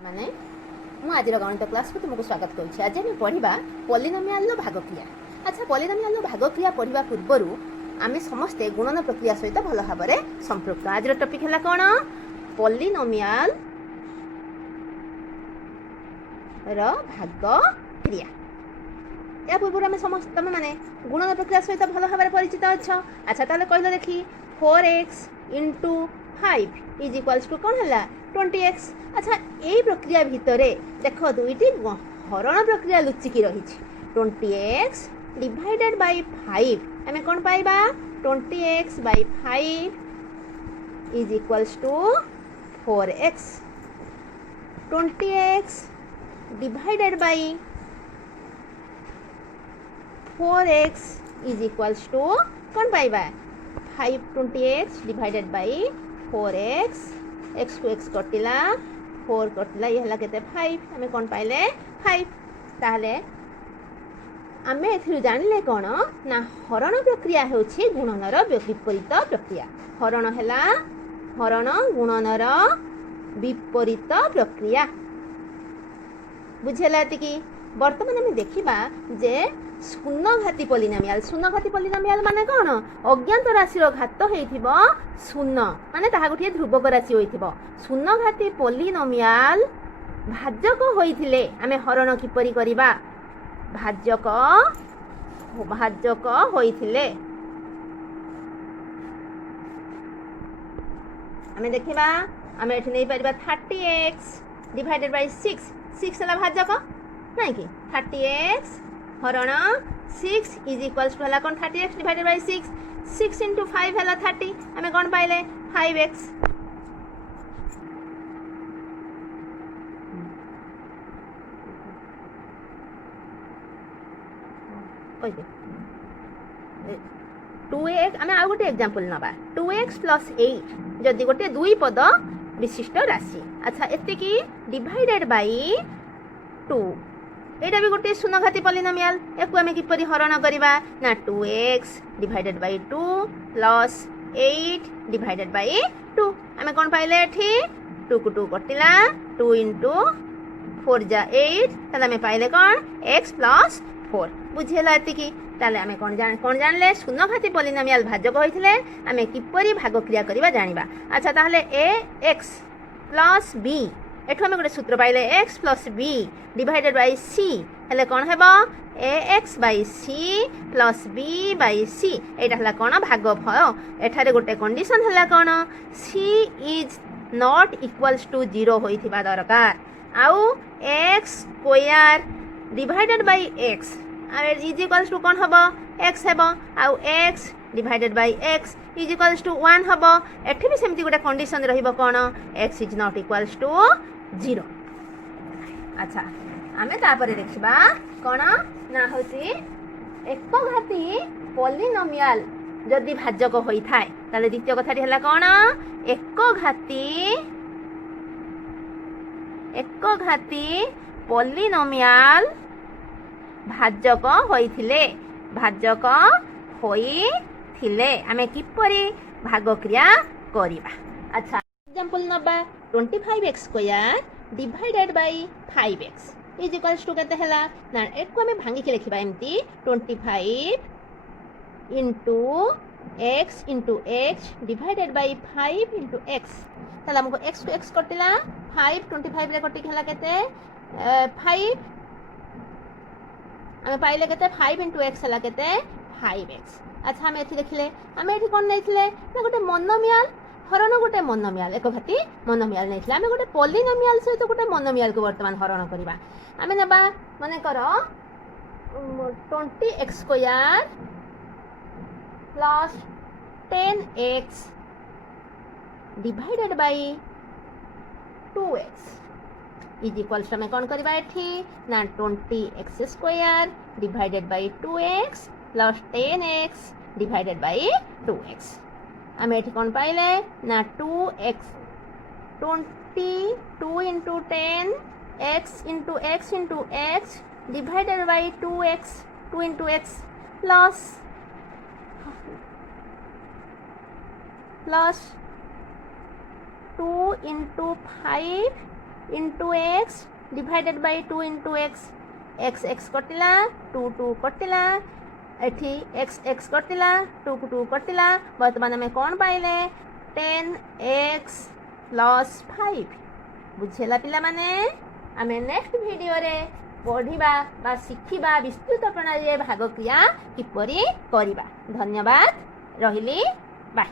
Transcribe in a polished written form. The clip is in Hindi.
माने मु आज गणित क्लास को तुमको स्वागत करुच्ची। आज आम पढ़ा पॉलिनोमियल भागक्रिया। अच्छा, पॉलिनोमियल भागक्रिया पढ़ा पूर्वर आम समस्ते गुणन प्रक्रिया सहित भल भाव में संपृक्त। आज टॉपिक है कौन? पॉलिनोमियल भागक्रिया। या पूर्व आम समस्त तुम मैंने गुणन प्रक्रिया सहित भल भाव में परिचित अच्छ। अच्छा, ताले कहल देखी 4x into 5 is equals to कौन है 20x। अच्छा, यही प्रक्रिया भितर देख दुईटी हरण प्रक्रिया लुचिकी रही। 20x डिवाइडेड बाय 5 आम कौन पाइबा 20x by 5 is equals to 4x। 20x divided by 4x is equals to कौन पाइबा 20x divided by 4x। x को x कटिला 4 कटिला ये हला केते 5 आमे कोन पाइले 5। ताहले आमे एथिरु जानिले कोन ना हरण प्रक्रिया होछि गुणनर विपरीत प्रक्रिया। हरण हला हरण गुणनर विपरीत प्रक्रिया। बुझेला एतिकी। वर्तमान आमे देखिबा जे शून्यघाती पॉलिनोमियल माने कौन? अज्ञात राशि घात होइथिबो शून्य माने ताहा गोटे ध्रुवक राशि होइथिबो। शून्यघाती पॉलिनोमियल भाजक होइथिले आमे हरण किपरि करिबा? भाजक होइथिले आमे देखिबा आमे एठी नै परिबा 30x डिवाइडेड बाय 6 हला भाजक नहीं कि 30x हरण 6 इज इक्वल्स टू हला कौन 30x डिवाइडेड बाय 6 इंटू 5 हला 30 आमे कौन पाइले 5x। ओके 2x आमे आ गोटे एग्जांपल नबा 2x प्लस 8 जदि गोटे दुई पद विशिष्ट राशि। अच्छा, एते की डिवाइडेड बाय 2 एटा भी गोटे शून्यघाती पॉलिनोमियल। एकु आमे किपरि हरण करिबा ना 2x divided by 2 plus 8 divided by 2 आमे कोन पाइले एठी 2 को 2 कटिला 2 इंटू 4 जा 8 ताले आमे पाइले कोन x प्लस 4। बुझेला एतिकी। ताले आमे कोन जानले शून्यघाती पॉलिनोमियल भाजक होइथिले आमे किपरि भागक्रिया करिबा जानिबा। अच्छा, ताहले ax प्लस b एठो आमे गोटे सूत्र पाइले x plus b divided by c हेले कोन हेबो ax by c plus b by c। एटा हला कोन भागफल। एठारे गोटे कंडीशन हला कोन c is not equals to 0 होइथिबा दरकार। आउ x square divided by x is equals to कोन हेबो x हेबो। आउ x divided by x is equals to 1 हेबो। एठी भी सेमति गोटे कंडीशन रहिबो कोन x is not equals to 0। अच्छा, आमे तापरे देखिबा कोन ना होची एकघाती पॉलिनोमियल जदि भाजक होई थाए ताले द्वितीय कथाटी हला कोन एकघाती पॉलिनोमियल भाजक होइथिले आमे किपरि भागक्रिया करिबा। अच्छा, एग्जांपल नबा 25x square divided by 5x is equals to केते हला ना एको आमे भांगी के लिखिबा एमती 25 into x divided bye 5 into x। ताला हमको x को x कटिला 5 25 रे कटि हला केते 5 आमे पाइले केते 5 इंटू x हला केते 5x। अच्छा, आमे एथि देखिले आमे एथि कोन नैथिले ना गोटे मोनोमियल हरण गोटे मोनोमियल एकघाती मोनोमियल नैथिले आमे गोटे पॉलिनोमियल सहित गोटे मोनोमियल को वर्तमान हरण करिबा। आमे नबा माने करो 20x square plus 10x divided by 2x is equals to आमे कोन करिबा एठी ना 20x square divided by 2x plus 10x divided by 2x। आमे एठी कोन पाइले ना 2x 22 into 10 x into x divided by 2x 2 into x plus 2 into 5 into x divided by 2 into x x x कटिला 2 2 कटिला एठी एक्स एक्स कटिला 2 को 2 कटिला वर्तमान आम कौन पाइले 10x प्लस 5 बुझेला पिला माने आम नेक्स्ट वीडियो रे पढ़िबा बा शिखिबा विस्तृत प्रणाली भाग क्रिया किपरि करिबा। धन्यवाद रहिली बाय।